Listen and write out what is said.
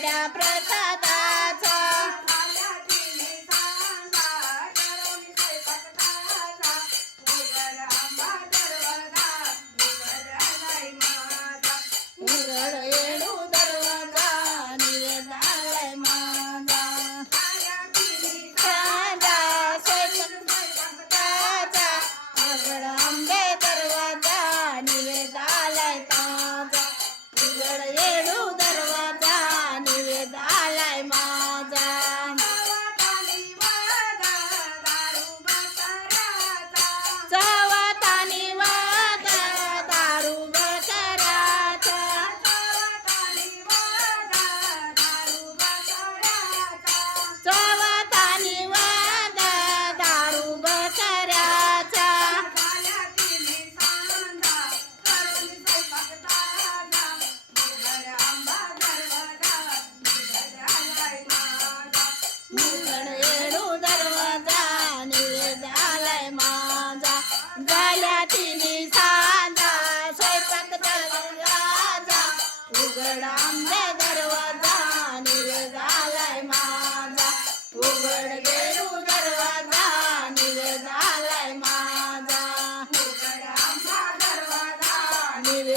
fuera plata. उघडांब्या दरवाजा निर झालाय उघड गेलू दरवाजा निर झालाय दरवाजा निर